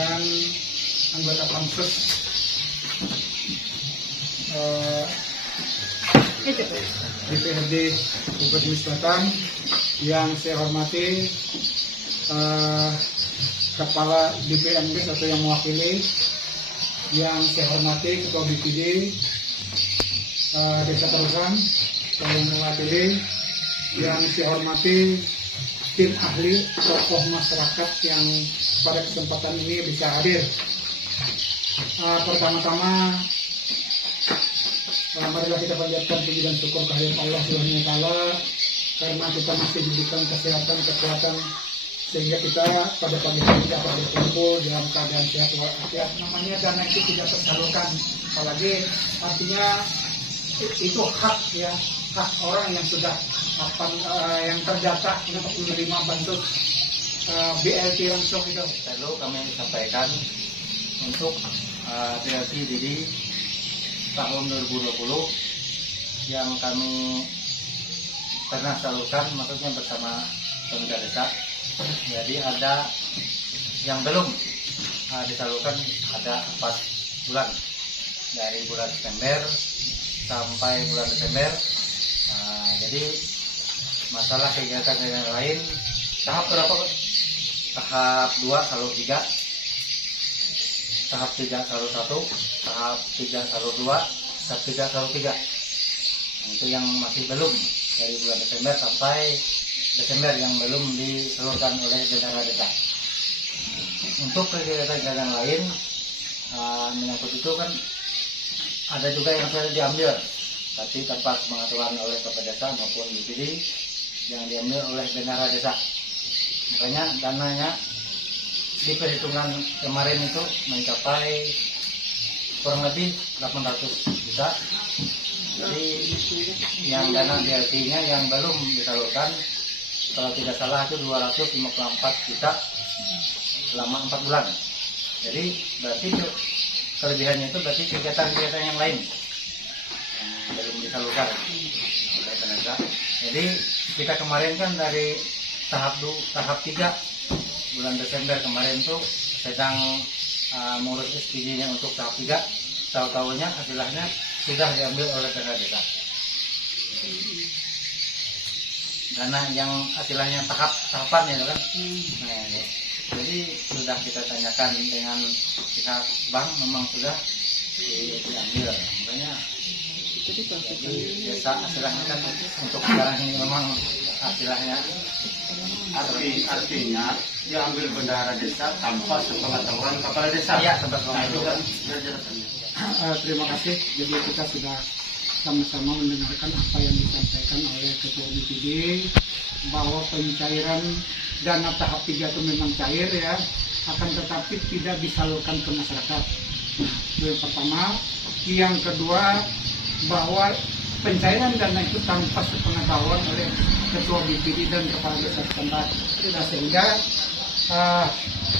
melaksanakan anggota pansus DPRD Bupati Selatan. Yang saya hormati Kepala DPMD atau yang mewakili, yang saya hormati Ketua BPD Desa Terusan yang mewakili, yang saya hormati tim ahli, tokoh masyarakat yang pada kesempatan ini bisa hadir. Pertama-tama, marilah kita panjatkan puji dan syukur kehadirat Allah Subhanahu wa Ta'ala karena kita masih diberikan kesehatan, kekuatan, sehingga kita pada pagi hari dapat berkumpul dalam keadaan sehat walafiat. Namanya dana itu tidak tersalurkan, apalagi artinya itu hak ya, hak orang yang sudah yang terdata untuk menerima bantuan BLT langsung itu. Lalu kami sampaikan untuk BLT di tahun 2020 yang kami pernah salurkan, maksudnya bersama pemuda desa. Jadi ada yang belum disalurkan, ada 4 bulan, dari bulan September sampai bulan Desember. Jadi masalah kegiatan yang lain, tahap berapa? Tahap 2 salur 3, tahap 3 salur 1, tahap 3 salur 2, tahap 3 salur 3. Itu yang masih belum dari bulan Desember sampai Desember yang belum disalurkan oleh bendahara desa. Untuk kegiatan lain menyangkut itu kan ada juga yang sudah diambil, tapi tanpa pengaturan oleh kepala desa maupun BPD yang diambil oleh bendahara desa. Makanya dananya di perhitungan kemarin itu mencapai kurang lebih 800 juta. Jadi yang dana BLT-nya yang belum disalurkan, kalau tidak salah itu 254 juta selama 4 bulan. Jadi berarti itu kelebihannya itu berarti kegiatan-kegiatan yang lain yang belum disalurkan oleh penegak. Jadi kita kemarin kan dari tahap 3 bulan Desember kemarin tuh sedang mengurus SPG-nya untuk tahap 3. Tahu-tahunya hasilnya sudah diambil oleh bendahara desa. Dana yang hasilnya tahapan ya kan. Nah, jadi sudah kita tanyakan dengan pihak bank, memang sudah diambil. Makanya jadi desa hasilnya kan untuk sekarang ini memang hasilnya artinya diambil bendahara desa tanpa sepengetahuan kepala desa. Ya, tanpa sepengetahuan. Terima kasih. Jadi kita sudah sama-sama mendengarkan apa yang disampaikan oleh Ketua BPD bahwa pencairan dana tahap 3 itu memang cair ya, akan tetapi tidak disalurkan ke masyarakat. Nah, itu yang pertama. Yang kedua, bahwa pencairan dana itu tanpa sepengetahuan oleh Ketua BPD dan kepala desa setempat. Nah, sehingga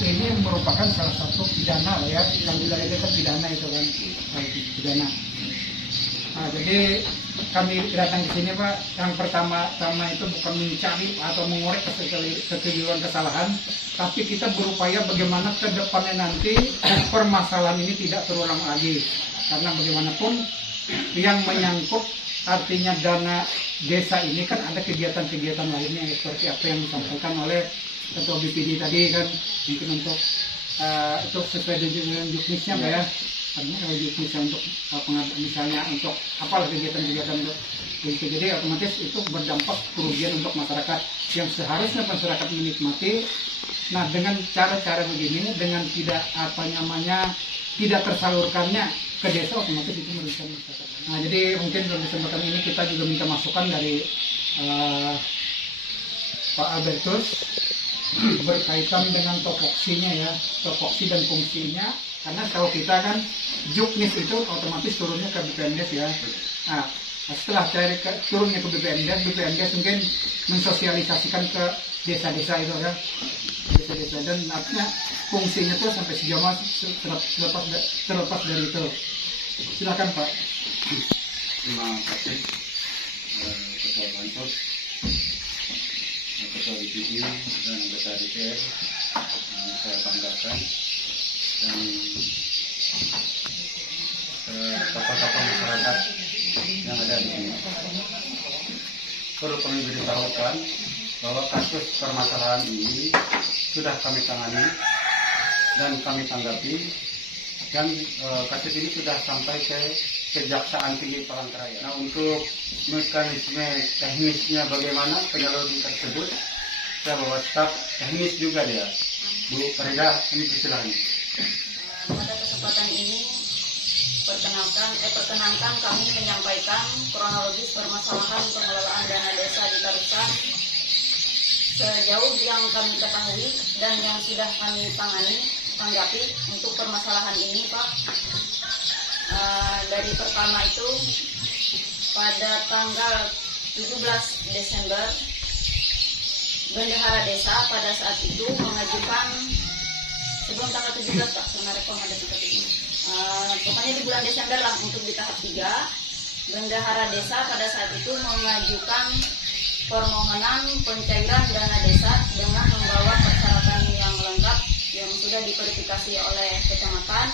ini merupakan salah satu pidana lah ya, yang wilayah desa pidana itu kan, pidana. Nah, jadi kami datang ke sini Pak, yang pertama itu bukan mencari atau mengorek kekeliruan kesalahan, tapi kita berupaya bagaimana ke depannya nanti permasalahan ini tidak terulang lagi. Karena bagaimanapun yang menyangkut artinya dana desa ini kan ada kegiatan-kegiatan lainnya seperti apa yang disampaikan oleh Ketua BPD tadi kan, mungkin untuk itu sesuai dengan juknisnya Pak ya. Artinya kalau juknisnya untuk misalnya untuk apalah kegiatan-kegiatan untuk begitu, jadi otomatis itu berdampak kerugian untuk masyarakat yang seharusnya masyarakat menikmati. Nah, dengan cara-cara begini, dengan tidak tidak tersalurkannya ke desa, otomatis itu merugikan masyarakat. Nah, jadi mungkin dalam kesempatan ini kita juga minta masukan dari Pak Albertus berkaitan dengan topoksinya ya, topoksi dan fungsinya, karena kalau kita kan juknis itu otomatis turunnya ke BPMDes ya. Nah, setelah turunnya ke BPMDes mungkin mensosialisasikan ke desa-desa itu ya, desa-desa, dan artinya fungsinya tuh sampai sejauh mana terlepas dari itu. Silakan Pak. Terima kasih Ketua Bansos, Ketua BPD dan anggota DPR. Saya banggakan dan tokoh-tokoh masyarakat yang ada di sini. Perlu kami beritahukan bahwa kasus permasalahan ini sudah kami tangani dan kami tanggapi, dan kasus ini sudah sampai ke Kejaksaan Tinggi Palangkaraya. Nah, untuk mekanisme teknisnya bagaimana penyaluran tersebut, saya bawa staf teknis juga dia. Bu Farida, ini persilakan. Pada kesempatan ini perkenankan kami menyampaikan kronologis permasalahan pengelolaan dana desa di Tarusan sejauh yang kami ketahui dan yang sudah kami tanggapi untuk permasalahan ini, Pak. Dari pertama itu pada tanggal 17 Desember Bendahara Desa pada saat itu mengajukan, sebelum tanggal 17 Pak, karena rekam ada 3 pokoknya di bulan Desember lah untuk di tahap 3, Bendahara Desa pada saat itu mengajukan permohonan pencairan dana desa dengan membawa persyaratan yang lengkap yang sudah diverifikasi oleh kecamatan.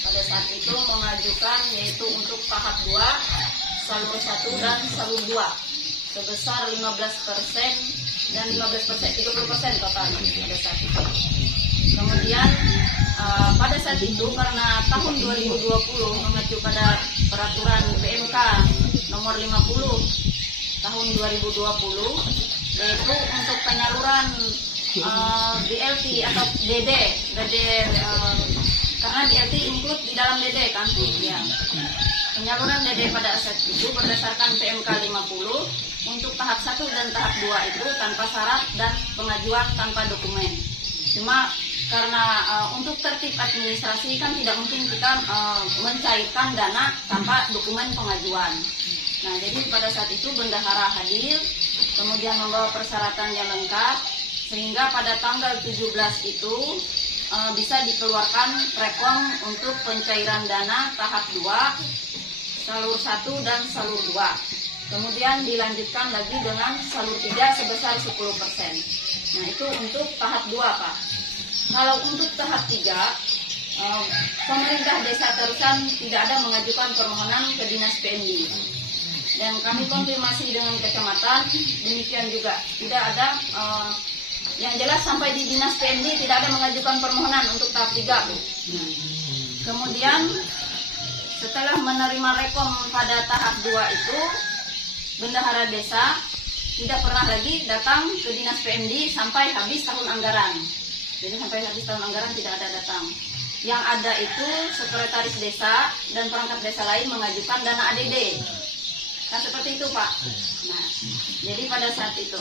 Pada saat itu mengajukan yaitu untuk tahap 2, salur 1 dan salur 2 sebesar 15% dan 15%, 30% total pada saat itu. Kemudian pada saat itu karena tahun 2020 mengacu pada peraturan PMK nomor 50 tahun 2020, yaitu untuk penyaluran BLT atau DD karena BLT include di dalam DD kan ya. Penyaluran DD pada saat itu berdasarkan PMK 50 untuk tahap 1 dan tahap 2 itu tanpa syarat dan pengajuan tanpa dokumen. Cuma karena untuk tertib administrasi kan tidak mungkin kita mencairkan dana tanpa dokumen pengajuan. Nah, jadi pada saat itu bendahara hadir, kemudian membawa persyaratan yang lengkap, sehingga pada tanggal 17 itu bisa dikeluarkan rekom untuk pencairan dana tahap 2, salur 1 dan salur 2. Kemudian dilanjutkan lagi dengan salur 3 sebesar 10%. Nah, itu untuk tahap 2, Pak. Kalau untuk tahap 3, pemerintah desa Tarusan tidak ada mengajukan permohonan ke Dinas PMD. Dan kami konfirmasi dengan kecamatan, demikian juga tidak ada, yang jelas sampai di Dinas PMD tidak ada mengajukan permohonan untuk tahap 3, Bu. Kemudian setelah menerima rekom pada tahap 2 itu, bendahara desa tidak pernah lagi datang ke Dinas PMD sampai habis tahun anggaran. Jadi sampai habis tahun anggaran tidak ada datang. Yang ada itu sekretaris desa dan perangkat desa lain mengajukan dana ADD. Nah, seperti itu, Pak. Nah, jadi pada saat itu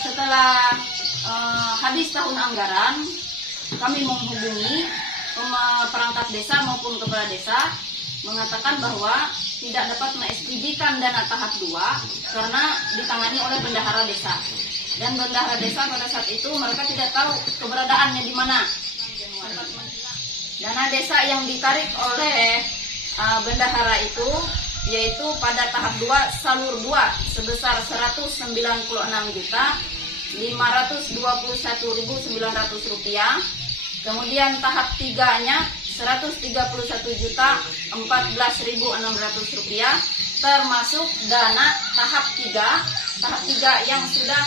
setelah habis tahun anggaran, kami menghubungi perangkat desa maupun kepala desa mengatakan bahwa tidak dapat mengeksekusikan dana tahap 2 karena ditangani oleh bendahara desa. Dan bendahara desa pada saat itu mereka tidak tahu keberadaannya di mana. Dana desa yang ditarik oleh bendahara itu yaitu pada tahap 2 salur 2 sebesar 196.521.900 rupiah. Kemudian tahap 3-nya 131.014.600 rupiah, termasuk dana tahap 3 yang sudah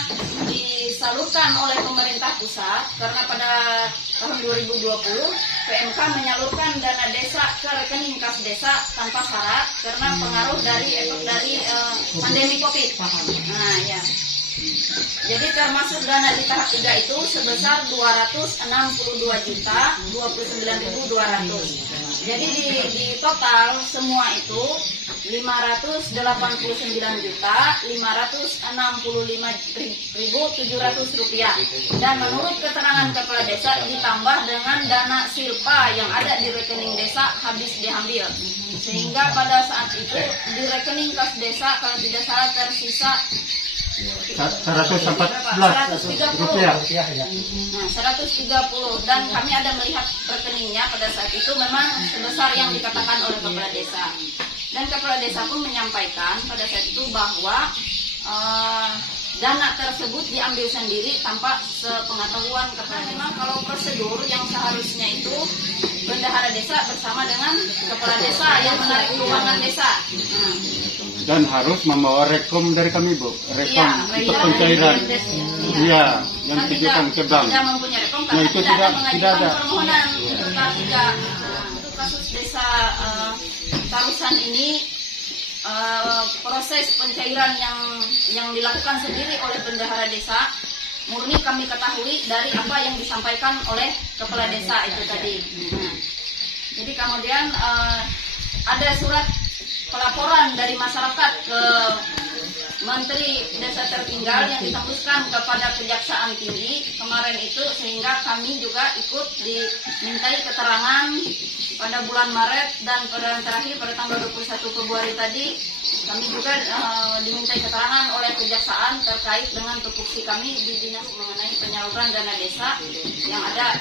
disalurkan oleh pemerintah pusat karena pada tahun 2020 PMK menyalurkan dana desa ke rekening kas desa tanpa syarat karena pengaruh dari efek dari pandemi Covid. Nah, ya. Jadi termasuk dana di tahap 3 itu sebesar 262.029.200. Jadi di total semua itu 589.565.700 rupiah. Dan menurut keterangan kepala desa ditambah dengan dana silpa yang ada di rekening desa habis diambil. Sehingga pada saat itu di rekening kas desa kalau tidak salah tersisa 114 rupiah. ya. Nah, 130 dan kami ada melihat rekeningnya pada saat itu memang sebesar yang dikatakan oleh kepala desa. Dan kepala desa pun menyampaikan pada saat itu bahwa dana tersebut diambil sendiri tanpa sepengetahuan, karena memang kalau prosedur yang seharusnya itu bendahara desa bersama dengan kepala desa yang menarik keuangan desa. Dan harus membawa rekom dari kami, Bu. Rekom Iya, untuk iya, pencairan. iya. Iya, yang Kan ditujukan ke bank. tidak mempunyai rekom Nah, karena itu tidak ada tidak mengajukan ada. permohonan untuk tidak. Untuk kasus desa Tarusan ini proses pencairan yang dilakukan sendiri oleh bendahara desa murni kami ketahui dari apa yang disampaikan oleh kepala desa itu tadi. Jadi kemudian ada surat pelaporan dari masyarakat ke Menteri Desa Tertinggal yang ditembuskan kepada Kejaksaan Tinggi kemarin itu, sehingga kami juga ikut dimintai keterangan pada bulan Maret, dan pada terakhir pada tanggal 21 Februari tadi kami juga dimintai keterangan oleh Kejaksaan terkait dengan tupoksi kami di dinas mengenai penyaluran dana desa yang ada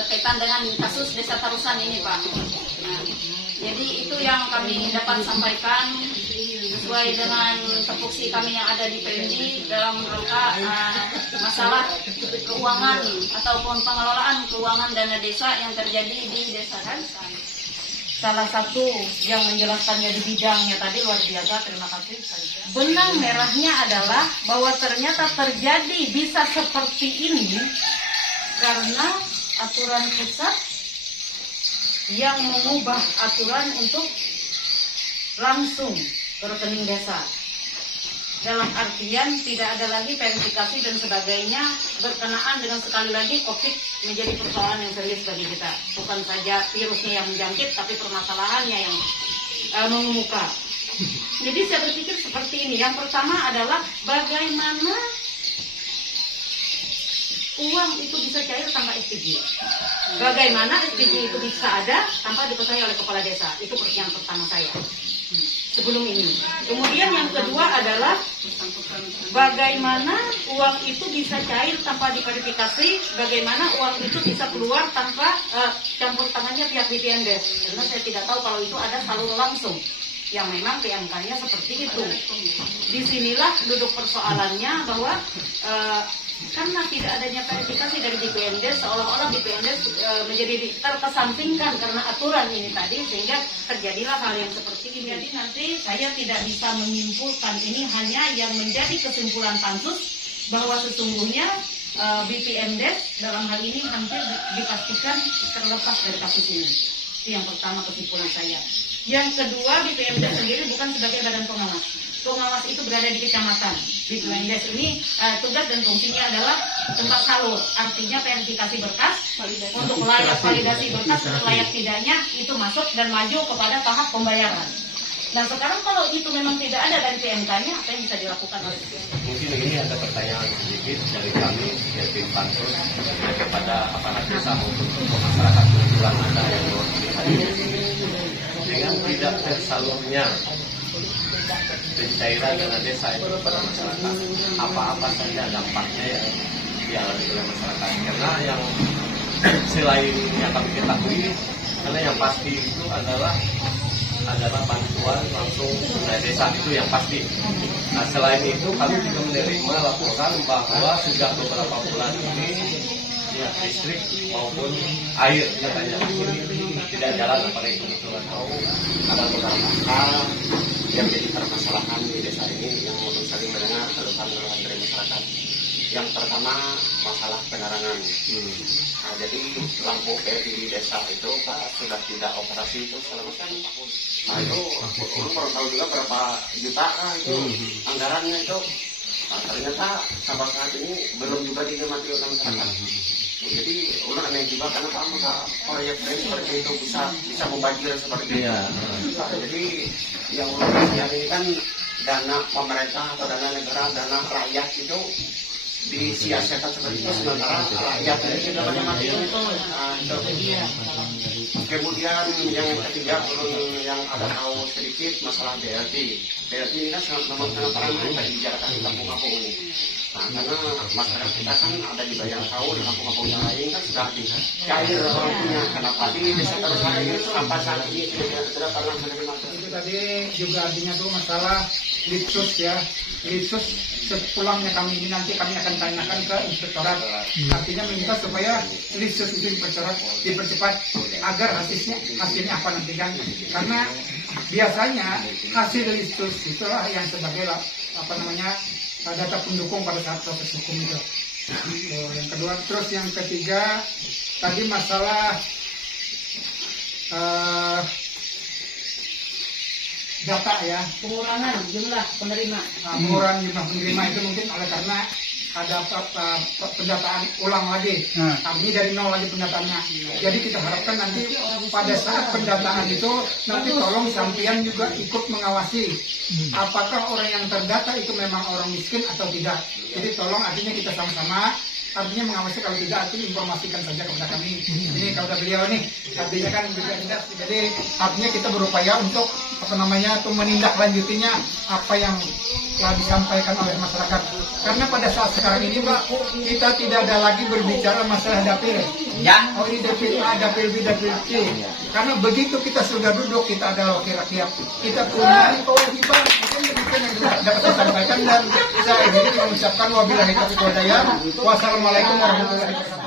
berkaitan dengan kasus Desa Tarusan ini, Pak. Nah, jadi itu yang kami dapat sampaikan sesuai dengan tupoksi kami yang ada di PMD dalam rangka masalah keuangan ataupun pengelolaan keuangan dana desa yang terjadi di Desa Tarusan. Salah satu yang menjelaskannya di bidangnya tadi luar biasa, terima kasih. Benang merahnya adalah bahwa ternyata terjadi bisa seperti ini karena aturan pusat yang mengubah aturan untuk langsung ke rekening desa. Dalam artian tidak ada lagi verifikasi dan sebagainya, berkenaan dengan sekali lagi COVID menjadi persoalan yang serius bagi kita. Bukan saja virusnya yang menjangkit, tapi permasalahannya yang mengemuka. Jadi saya berpikir seperti ini. Yang pertama adalah bagaimana uang itu bisa cair tanpa SPG. Bagaimana SPG itu bisa ada tanpa diketahui oleh kepala desa. Itu yang pertama saya. Sebelum ini. Kemudian yang kedua adalah bagaimana uang itu bisa cair tanpa diverifikasi, bagaimana uang itu bisa keluar tanpa campur tangannya pihak BPNDes. Karena saya tidak tahu kalau itu ada salur langsung yang memang PMK-nya seperti itu. Disinilah duduk persoalannya bahwa karena tidak adanya verifikasi dari BPNDes, seolah-olah BPNDes menjadi terkesampingkan karena aturan ini tadi, sehingga terjadilah hal yang seperti ini. Jadi nanti saya tidak bisa menyimpulkan, ini hanya yang menjadi kesimpulan pansus bahwa sesungguhnya BPNDes dalam hal ini hampir dipastikan terlepas dari kasus ini. Itu yang pertama kesimpulan saya. Yang kedua, BPNDes sendiri bukan sebagai badan pengawas. Pengawas itu berada di kecamatan. BPNDes ini tugas dan fungsinya adalah tempat salur, artinya verifikasi berkas untuk layak validasi berkas layak tidaknya itu masuk dan maju kepada tahap pembayaran. Nah sekarang kalau itu memang tidak ada dari PMK-nya, apa yang bisa dilakukan oleh BPNDes? Mungkin ini ada pertanyaan sedikit dari kami dari tim pansus kepada aparat desa maupun masyarakat kebetulan Anda yang hadir. Dengan tidak tersalurnya pencairan dana desa itu kepada masyarakat, apa-apa saja dampaknya yang dialami oleh masyarakat. Karena yang selain yang kami ketahui, karena yang pasti itu adalah bantuan langsung tunai desa, itu yang pasti. Nah selain itu kami juga menerima laporan bahwa sudah beberapa bulan ini ya, listrik maupun air katanya ini tidak jalan, apakah itu betul atau ada beberapa hal yang jadi permasalahan di desa ini yang belum sering mendengar keluhan-keluhan dari masyarakat. Yang pertama masalah penerangan. Nah, jadi lampu LED di desa itu Pak sudah tidak operasi itu selama 1 tahun. Nah itu orang baru tahu juga berapa juta itu anggarannya itu. Nah, ternyata sampai saat ini belum juga dinikmati oleh masyarakat. Jadi ular aneh juga karena proyek seperti itu bisa membajir seperti itu. Nah, jadi yang ular ini kan dana pemerintah atau dana negara, dana rakyat itu disia-siakan seperti itu, sementara rakyat ini tidak banyak mati. Nah, itu. Kemudian yang ketiga yang ada tahu sedikit masalah BLT. BLT ini kan sangat ramai tadi dibicarakan di kampung-kampung ini. Nah, karena masyarakat kita kan ada di Bayang Tahu, di kampung-kampung yang lain kan sudah dicair orangnya. Kenapa di desa Tarusan ini sampai saat ini tidak pernah menerima? Itu tadi juga artinya tuh masalah litsus ya, litsus sepulangnya kami ini nanti kami akan tanyakan ke inspektorat. Artinya meminta supaya litsus itu dipercepat agar hasilnya apa nanti kan? Karena biasanya hasil litsus itulah yang sebagai data pendukung pada saat proses hukum itu. Yang kedua, terus yang ketiga tadi masalah data ya, Pengurangan jumlah penerima. pengurangan jumlah penerima itu mungkin oleh karena ada pendataan ulang lagi, artinya dari nol lagi pendataannya. Jadi kita harapkan nanti pada saat pendataan itu nanti tolong sampean juga ikut mengawasi apakah orang yang terdata itu memang orang miskin atau tidak. Jadi tolong artinya kita sama-sama artinya mengawasi, kalau tidak artinya informasikan saja kepada kami. Ini kepada beliau nih, artinya kan juga tidak. Jadi artinya kita berupaya untuk menindaklanjutinya apa yang telah disampaikan oleh masyarakat. Karena pada saat sekarang ini Pak, kita tidak ada lagi berbicara masalah dapil. Oh ini dapil A, dapil B, dapil C. Karena begitu kita sudah duduk, kita adalah wakil rakyat. Kita punya kewajiban. Mungkin demikian yang dapat saya sampaikan, dan saya ingin mengucapkan wabillahi taufiq wal hidayah. Wassalamualaikum warahmatullahi wabarakatuh.